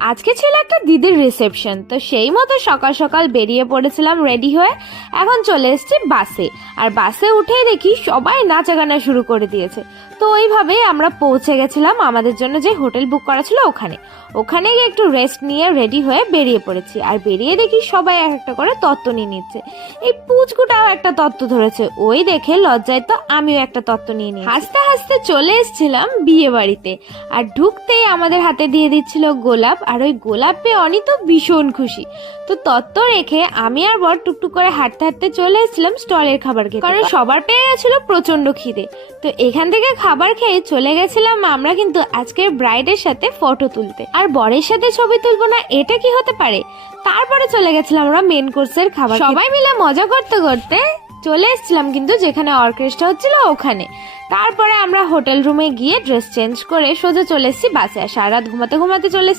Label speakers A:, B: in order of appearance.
A: আজকে ছিল একটা দিদির রিসেপশন তো সেই মতো সকাল সকাল বেরিয়ে পড়েছিলাম রেডি হয়ে। এখন চলে এসেছি বাসে, আর বাসে উঠেই দেখি সবাই নাচা গানা শুরু করে দিয়েছে। তো ওইভাবেই আমরা পৌঁছে গেছিলাম আমাদের জন্য যে হোটেল বুক করা ছিল ওখানে। ওখানে গিয়ে একটু রেস্ট নিয়ে রেডি হয়ে বেরিয়ে পড়েছি, আর বেরিয়ে দেখি সবাই এক একটা করে তত্ত্ব নিয়ে নিচ্ছে। এই পুচকুটাও একটা তত্ত্ব ধরেছে, ওই দেখে লজ্জায় তো আমিও একটা তত্ত্ব নিয়ে নিই হাসতে হাসতে চলে এসেছিলাম বিয়ে বাড়িতে আর ঢুকতেই আমাদের হাতে দিয়ে দিচ্ছিল গোলাপ আর ওই গোলাপ পেয়ে অনি তো ভীষণ খুশি। তো তত্ত্ব রেখে আমি আর বর টুকটুক করে হাঁটতে হাঁটতে চলে এসেছিলাম স্টলের খাবার খেতে। কারণ সবার পেয়ে গেছিল প্রচণ্ড খিদে। তো এখান থেকে খাবার খেয়ে চলে গেছিলাম আমরা কিন্তু আজকের ব্রাইডের সাথে ফটো তুলতে। আর বরের সাথে ছবি তুলবো না, এটা কি হতে পারে? তারপরে চলে গেছিলাম আমরা মেন কোর্সের খাবার সবাই মিলে মজা করতে করতে চলে এসেছিলাম কিন্তু যেখানে অর্কেস্ট্রা হচ্ছিল ওখানে। তারপরে আমরা হোটেল রুমে গিয়ে ড্রেস চেঞ্জ করে সোজা চলে এসেছি বাসে। সারা রাত ঘুমাতে ঘুমাতে চলে